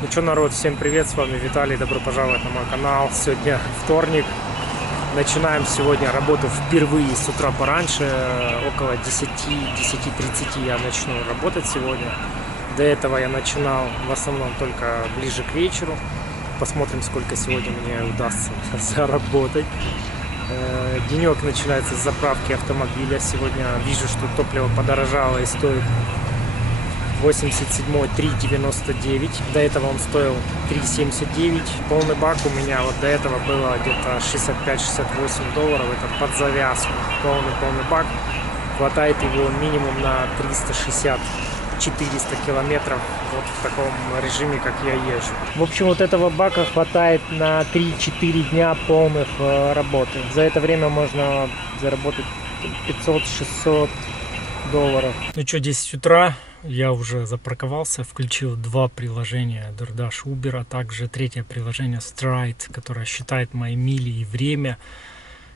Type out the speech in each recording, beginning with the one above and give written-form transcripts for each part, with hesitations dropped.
Ну что, народ, всем привет, с вами Виталий, добро пожаловать на мой канал. Сегодня вторник, начинаем сегодня работу впервые с утра пораньше, около 10:30 я начну работать сегодня. До этого я начинал в основном только ближе к вечеру. Посмотрим, сколько сегодня мне удастся заработать. Денек начинается с заправки автомобиля. Сегодня вижу, что топливо подорожало и стоит 87 3,99. До этого он стоил 3,79. Полный бак у меня вот до этого было где-то $65-68. Это под завязку. Полный бак. Хватает его минимум на 360-400 километров вот в таком режиме, как я езжу. В общем, вот этого бака хватает на 3-4 дня полных работы. За это время можно заработать $500-600. Ну что, 10 утра, я уже запарковался, включил два приложения DoorDash, Uber, а также третье приложение Stride, которое считает мои мили и время,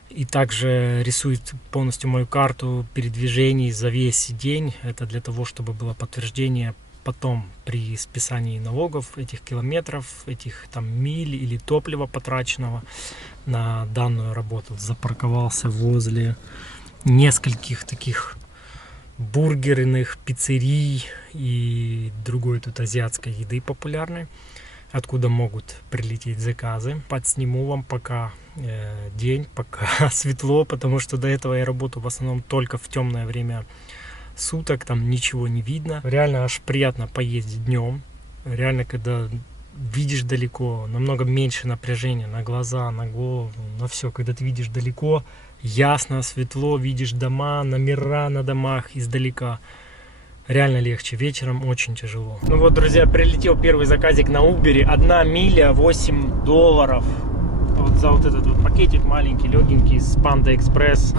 и также рисует полностью мою карту передвижений за весь день. Это для того, чтобы было подтверждение потом при списании налогов этих километров, этих там миль или топлива потраченного на данную работу. Запарковался возле нескольких таких бургерных пиццерий и другой тут азиатской еды популярной, откуда могут прилететь заказы. Подсниму вам пока день, пока светло, потому что до этого я работаю в основном только в темное время суток, там ничего не видно. Реально аж приятно поездить днем. Реально, когда видишь далеко, намного меньше напряжения на глаза, на голову, на все. Когда ты видишь далеко, ясно, светло, видишь дома, номера на домах издалека. Реально легче. Вечером очень тяжело. Ну вот, друзья, прилетел первый заказик на Uber. 1 миля $8. Вот за вот этот вот пакетик маленький, легенький с Panda Express.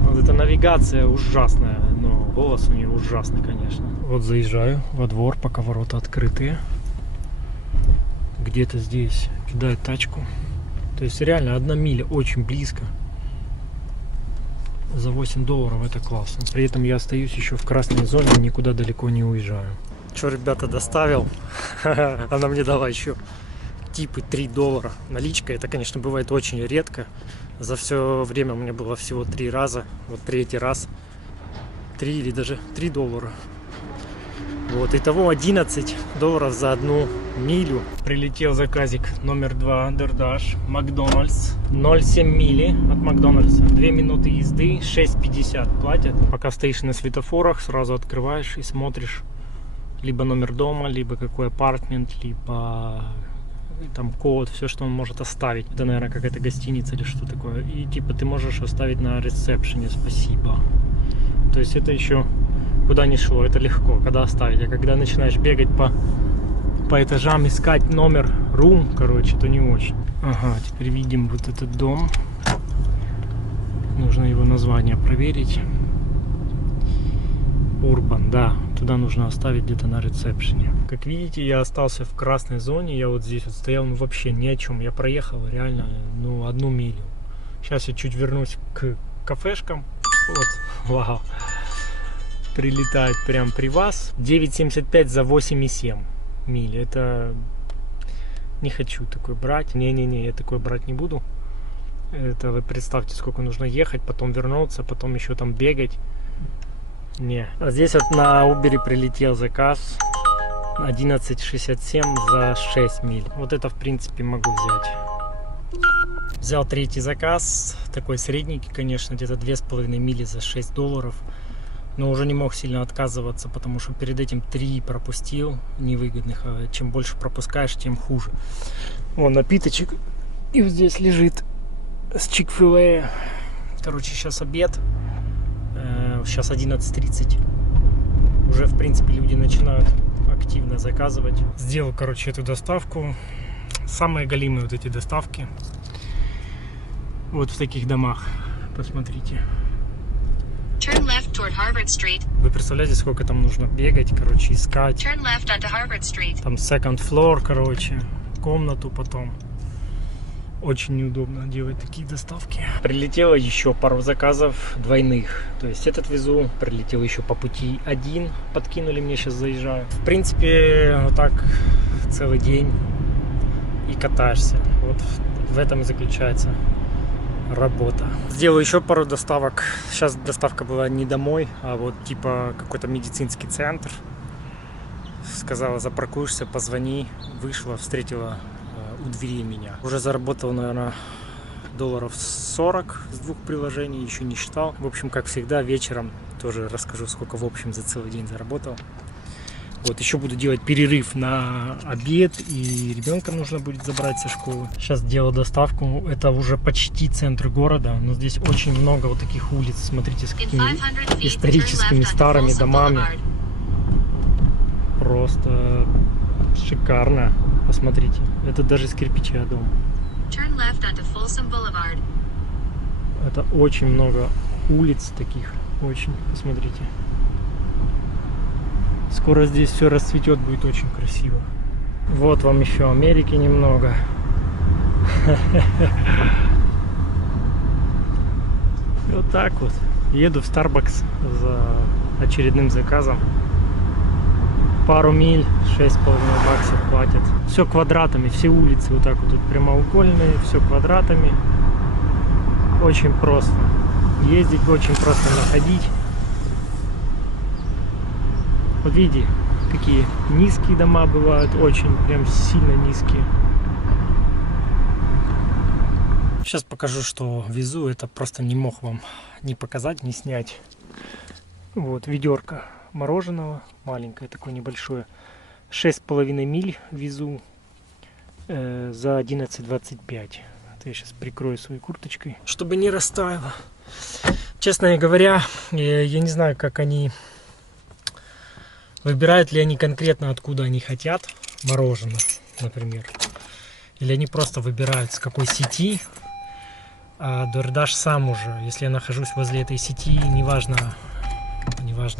Вот эта навигация ужасная, но голос у нее ужасный, конечно. Вот заезжаю во двор, пока ворота открытые. Где-то здесь кидают тачку. То есть реально 1 миля очень близко. За $8 это классно. При этом я остаюсь еще в красной зоне, никуда далеко не уезжаю. Что, ребята, доставил? Она мне дала еще типы $3. Наличка, это, конечно, бывает очень редко. За все время у меня было всего 3 раза. Вот третий раз 3 или даже $3. Вот, итого $11 за 1 милю. Прилетел заказик номер 2, DoorDash, Макдональдс. 0,7 мили от Макдональдса. 2 минуты езды, 6,50 платят. Пока стоишь на светофорах, сразу открываешь и смотришь либо номер дома, либо какой апартмент, либо там код, все, что он может оставить. Это, наверное, какая-то гостиница или что такое. И типа ты можешь оставить на ресепшене «спасибо». То есть это еще куда ни шло, это легко, когда оставить. А когда начинаешь бегать по этажам, искать номер, room, короче, то не очень. Ага, теперь видим вот этот дом. Нужно его название проверить. Urban, да, туда нужно оставить где-то на ресепшене. Как видите, я остался в красной зоне, я вот здесь вот стоял, ну вообще ни о чем. Я проехал реально, 1 милю. Сейчас я чуть вернусь к кафешкам. Вот, вау. Прилетает прям при вас. 9,75 за 8,7 миль. Это не хочу такой брать. Не-не-не, я такой брать не буду. Это вы представьте, сколько нужно ехать, потом вернуться, потом еще там бегать. Не. А здесь вот на Uber прилетел заказ 11,67 за 6 миль. Вот это в принципе могу взять. Взял третий заказ. Такой средненький, конечно, где-то 2,5 мили за $6. Но уже не мог сильно отказываться, потому что перед этим 3 пропустил невыгодных. А чем больше пропускаешь, тем хуже. Вон напиточек. И вот здесь лежит с Chick-fil-A. Короче, сейчас обед. Сейчас 11:30. Уже, в принципе, люди начинают активно заказывать. Сделал, короче, эту доставку. Самые голимые вот эти доставки. Вот в таких домах. Посмотрите. Turn left toward Harvard Street. Вы представляете, сколько там нужно бегать, короче, искать. Turn left onto Harvard Street. Там second floor, короче, комнату потом. очень неудобно делать такие доставки. Прилетело еще пару заказов двойных. То есть этот везу, прилетел еще по пути один, подкинули мне, сейчас заезжаю. В принципе, вот так целый день и катаешься. Вот в этом и заключается работа. Сделаю еще пару доставок. Сейчас доставка была не домой, а вот типа какой-то медицинский центр. Сказала, запаркуешься, позвони. Вышла, встретила у двери меня. Уже заработал, наверное, долларов 40 с 2 приложений, еще не считал. В общем, как всегда, вечером тоже расскажу, сколько в общем за целый день заработал. Вот, еще буду делать перерыв на обед, и ребенка нужно будет забрать со школы. Сейчас делаю доставку, это уже почти центр города, но здесь очень много вот таких улиц, смотрите, с какими историческими старыми домами. Просто шикарно, посмотрите, это даже из кирпича дом. Это очень много улиц таких, очень, посмотрите. Скоро здесь все расцветет, будет очень красиво. Вот вам еще Америки немного. Вот так вот. Еду в Starbucks за очередным заказом. Пару миль, 6,5 баксов платят. Все квадратами, все улицы вот так вот тут прямоугольные, все квадратами. Очень просто. Ездить очень просто, находить. Вот видите, какие низкие дома бывают, очень прям сильно низкие. Сейчас покажу, что везу. Это просто не мог вам не показать, не снять. Вот ведерко мороженого, маленькое такое небольшое. 6,5 миль везу за 11,25. Это я сейчас прикрою своей курточкой, чтобы не растаяло. Честно говоря, я не знаю, как они... Выбирают ли они конкретно, откуда они хотят мороженое, например. Или они просто выбирают, с какой сети. А DoorDash сам уже, если я нахожусь возле этой сети, неважно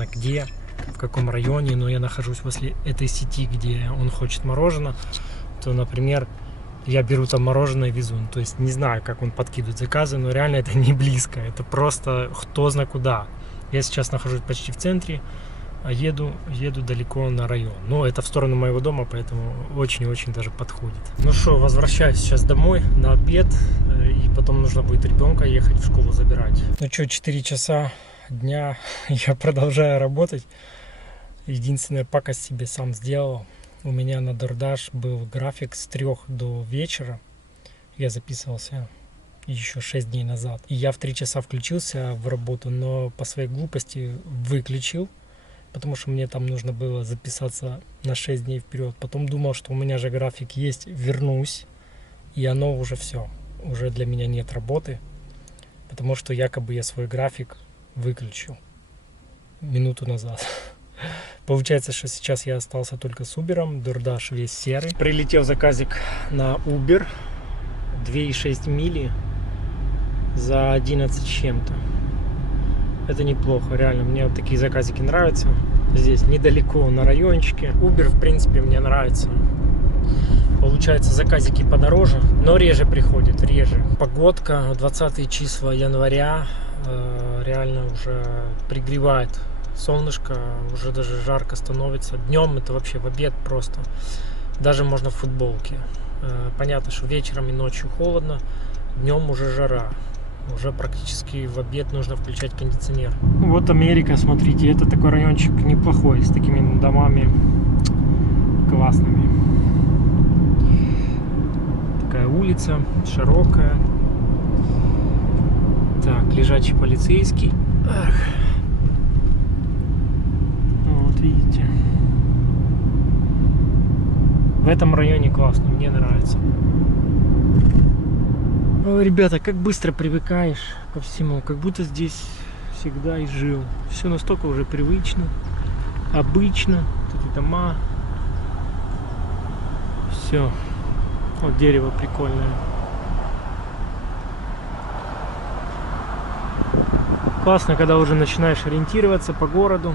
где, в каком районе, но я нахожусь возле этой сети, где он хочет мороженое, то, например, я беру там мороженое и везу. То есть не знаю, как он подкидывает заказы, но реально это не близко. Это просто кто знает куда. Я сейчас нахожусь почти в центре. А еду далеко на район. Но это в сторону моего дома, поэтому очень-очень даже подходит. Ну что, возвращаюсь сейчас домой на обед. И потом нужно будет ребенка ехать в школу забирать. Ну что, 4 часа дня я продолжаю работать. Единственная пакость себе сам сделал. У меня на DoorDash был график с 3 до вечера. Я записывался еще 6 дней назад. И я в 3 часа включился в работу, но по своей глупости выключил. Потому что мне там нужно было записаться на 6 дней вперед. Потом думал, что у меня же график есть, вернусь. И оно уже все. Уже для меня нет работы. Потому что якобы я свой график выключил минуту назад. Получается, что сейчас я остался только с Uber'ом. DoorDash весь серый. Прилетел заказик на Uber. 2,6 мили за 11 с чем-то. Это неплохо, реально, мне вот такие заказики нравятся. Здесь недалеко, на райончике. Uber, в принципе, мне нравится. Получается, заказики подороже, но реже приходят, реже. Погодка, 20 числа января, реально уже пригревает. Солнышко, уже даже жарко становится. Днем это вообще в обед просто. Даже можно в футболке. Понятно, что вечером и ночью холодно, днем уже жара. Уже практически в обед нужно включать кондиционер. Вот Америка, смотрите, это такой райончик неплохой, с такими домами классными. Такая улица, широкая. Так, лежачий полицейский. Ах. Вот видите. В этом районе классно, мне нравится. Ой, ребята, как быстро привыкаешь ко всему, как будто здесь всегда и жил. Все настолько уже привычно, обычно. Тут эти дома. Все. Вот дерево прикольное. Классно, когда уже начинаешь ориентироваться по городу.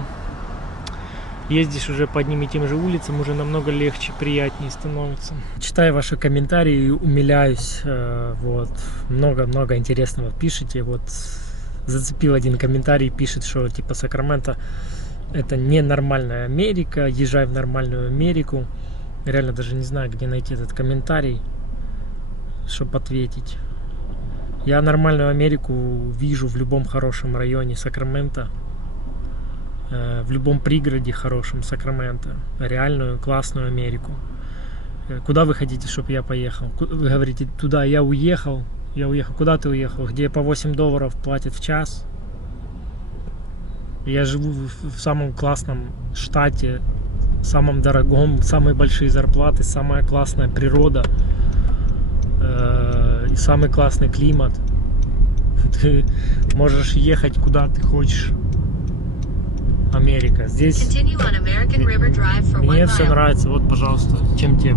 ездишь уже по одним и тем же улицам, уже намного легче, приятнее становится. Читаю ваши комментарии и умиляюсь. Вот. Много интересного пишете. Вот зацепил один комментарий, пишет, что типа Сакраменто это не нормальная Америка, езжай в нормальную Америку. Реально даже не знаю, где найти этот комментарий, чтобы ответить. Я нормальную Америку вижу в любом хорошем районе Сакраменто, в любом пригороде хорошем Сакраменто. Реальную классную Америку. Куда вы хотите, чтобы я поехал? Вы говорите, туда я уехал. Куда ты уехал? Где по $8 платят в час? Я живу в самом классном штате, самом дорогом, самые большие зарплаты, самая классная природа и самый классный климат. Ты можешь ехать куда ты хочешь. Америка. Здесь мне все нравится. Вот, пожалуйста, чем тебе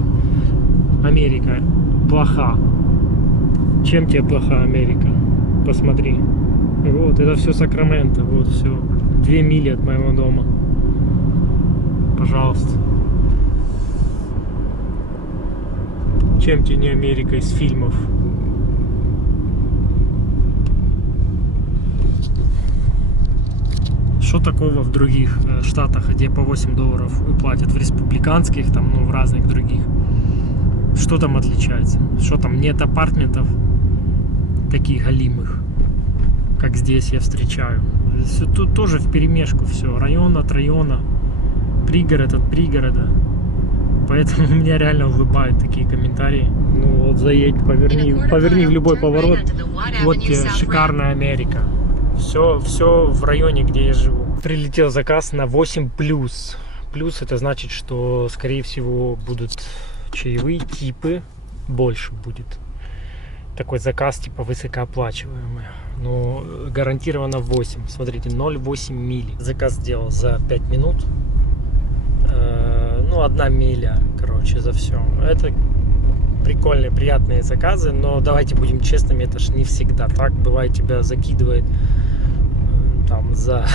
Америка плоха? Чем тебе плоха Америка? Посмотри. Вот, это все Сакраменто. Вот, все. 2 мили от моего дома. Пожалуйста. Чем тебе не Америка из фильмов? Что такого в других штатах, где по $8 платят, в республиканских, там, ну, в разных других? Что там отличается? Что там, нет апартментов таких галимых, как здесь я встречаю? Тут тоже вперемешку все, район от района, пригород от пригорода. Поэтому меня реально улыбают такие комментарии. Ну вот заедь, поверни в любой поворот. Вот тебе шикарная Америка. Все в районе, где я живу. Прилетел заказ на 8+. Плюс это значит, что скорее всего будут чаевые типы, больше будет. Такой заказ типа высокооплачиваемый. Но гарантированно 8. Смотрите, 0,8 мили. Заказ сделал за 5 минут. Ну, 1 миля, короче, за все. Это прикольные, приятные заказы, но давайте будем честными, это ж не всегда так. Бывает, тебя закидывает там за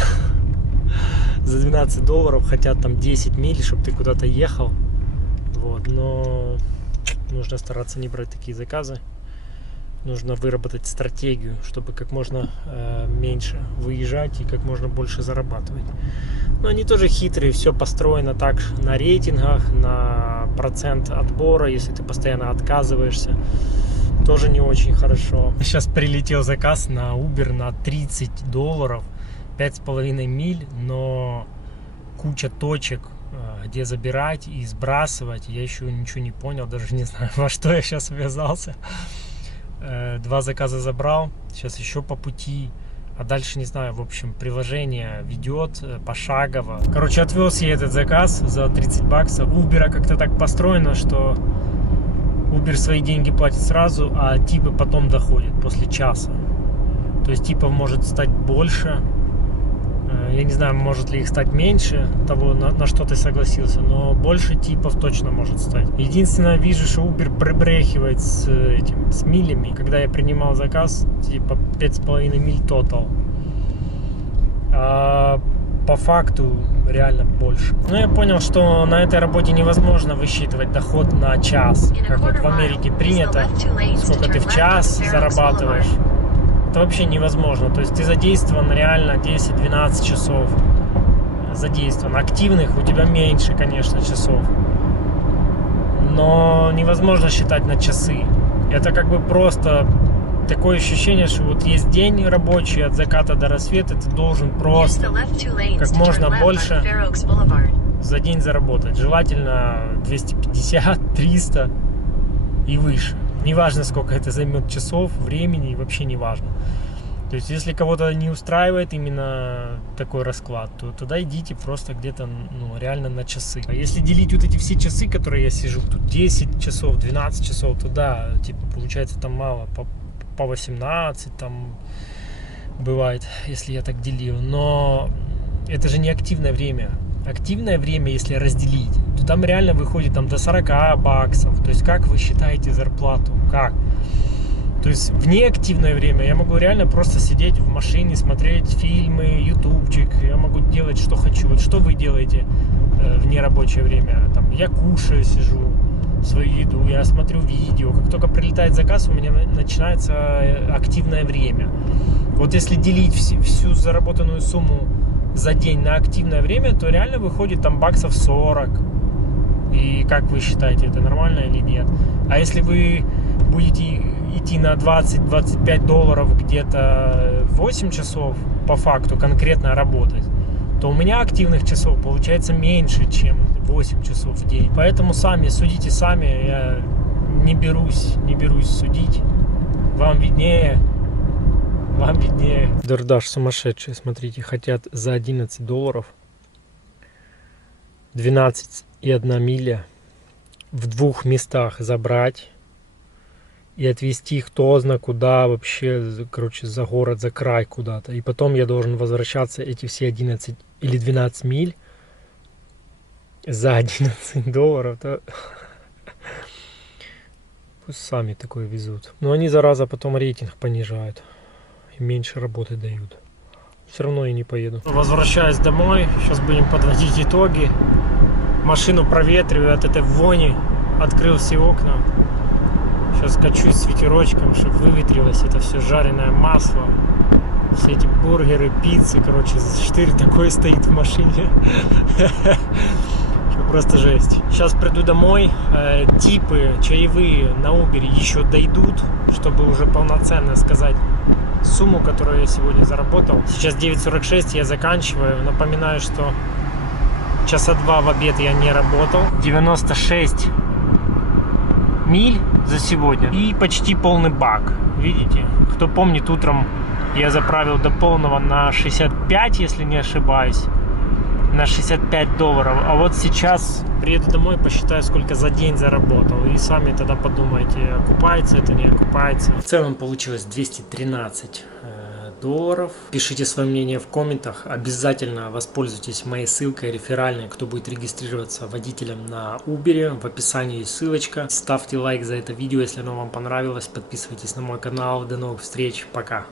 $12, хотят там 10 миль, чтобы ты куда-то ехал. Вот, но нужно стараться не брать такие заказы. Нужно выработать стратегию, чтобы как можно меньше выезжать и как можно больше зарабатывать. Но они тоже хитрые, все построено так на рейтингах, на процент отбора. Если ты постоянно отказываешься, тоже не очень хорошо. Сейчас прилетел заказ на Uber на $30, 5,5 миль, но куча точек, где забирать и сбрасывать. Я еще ничего не понял, даже не знаю, во что я сейчас ввязался. 2 заказа забрал, сейчас еще по пути, а дальше не знаю. В общем, приложение ведет пошагово. Короче, отвез я этот заказ за $30. Uber как-то так построено, что Uber свои деньги платит сразу, а типы потом доходят после часа. То есть типов может стать больше. Я не знаю, может ли их стать меньше того, на что ты согласился, но больше типов точно может стать. Единственное, вижу, что Uber прибрехивает с милями. Когда я принимал заказ, типа 5,5 миль total. А по факту реально больше. Но я понял, что на этой работе невозможно высчитывать доход на час. Как вот в Америке принято, сколько ты в час зарабатываешь. Это вообще невозможно. То есть ты задействован реально 10-12 часов. Задействован. Активных у тебя меньше, конечно, часов. Но невозможно считать на часы. Это как бы просто такое ощущение, что вот есть день рабочий от заката до рассвета, ты должен просто как можно больше за день заработать. Желательно 250, 300 и выше. Неважно, сколько это займет часов, времени, вообще не важно. То есть, если кого-то не устраивает именно такой расклад, то тогда идите просто где-то, ну, реально на часы. А если делить вот эти все часы, которые я сижу, тут 10 часов, 12 часов, то да, типа, получается там мало, по 18 там бывает, если я так делил. Но это же не активное время. Активное время, если разделить, то там реально выходит там до $40. То есть как вы считаете зарплату? Как? То есть в неактивное время я могу реально просто сидеть в машине, смотреть фильмы, ютубчик. Я могу делать, что хочу. Вот что вы делаете в нерабочее время. Там, я кушаю, сижу, свою еду, я смотрю видео. Как только прилетает заказ, у меня начинается активное время. Вот если делить всю заработанную сумму за день на активное время, то реально выходит там баксов 40. И как вы считаете, это нормально или нет? А если вы будете идти на 20-25 долларов где-то 8 часов по факту конкретно работать, то у меня активных часов получается меньше, чем 8 часов в день. Поэтому сами судите сами, я не берусь судить. Вам виднее. Вам виднее. Дордаш сумасшедшие, смотрите, хотят за 11 долларов 12,1 миля в 2 местах забрать и отвезти кто знает куда вообще, короче, за город, за край куда-то. И потом я должен возвращаться эти все 11 или 12 миль за 11 долларов. То... Пусть сами такое везут. Но они, зараза, потом рейтинг понижают. И меньше работы дают. Все равно я не поеду. Возвращаюсь домой. Сейчас будем подводить итоги. Машину проветриваю от этой вони. Открыл все окна. Сейчас качусь с ветерочком, чтобы выветрилось это все жареное масло. Все эти бургеры, пиццы. Короче, штырь такой стоит в машине. Просто жесть. Сейчас приду домой. Типы, чаевые на Uber еще дойдут, чтобы уже полноценно сказать сумму, которую я сегодня заработал. Сейчас 9:46, я заканчиваю. Напоминаю, что часа 2 в обед я не работал. 96 миль за сегодня и почти полный бак. Видите? Кто помнит, утром я заправил до полного на 65, если не ошибаюсь. На 65 долларов. А вот сейчас приеду домой, посчитаю, сколько за день заработал. И сами тогда подумайте, окупается это, не окупается. В целом получилось 213 долларов. Пишите свое мнение в комментах. Обязательно воспользуйтесь моей ссылкой реферальной, кто будет регистрироваться водителем на Uber. В описании есть ссылочка. Ставьте лайк за это видео, если оно вам понравилось. Подписывайтесь на мой канал. До новых встреч. Пока.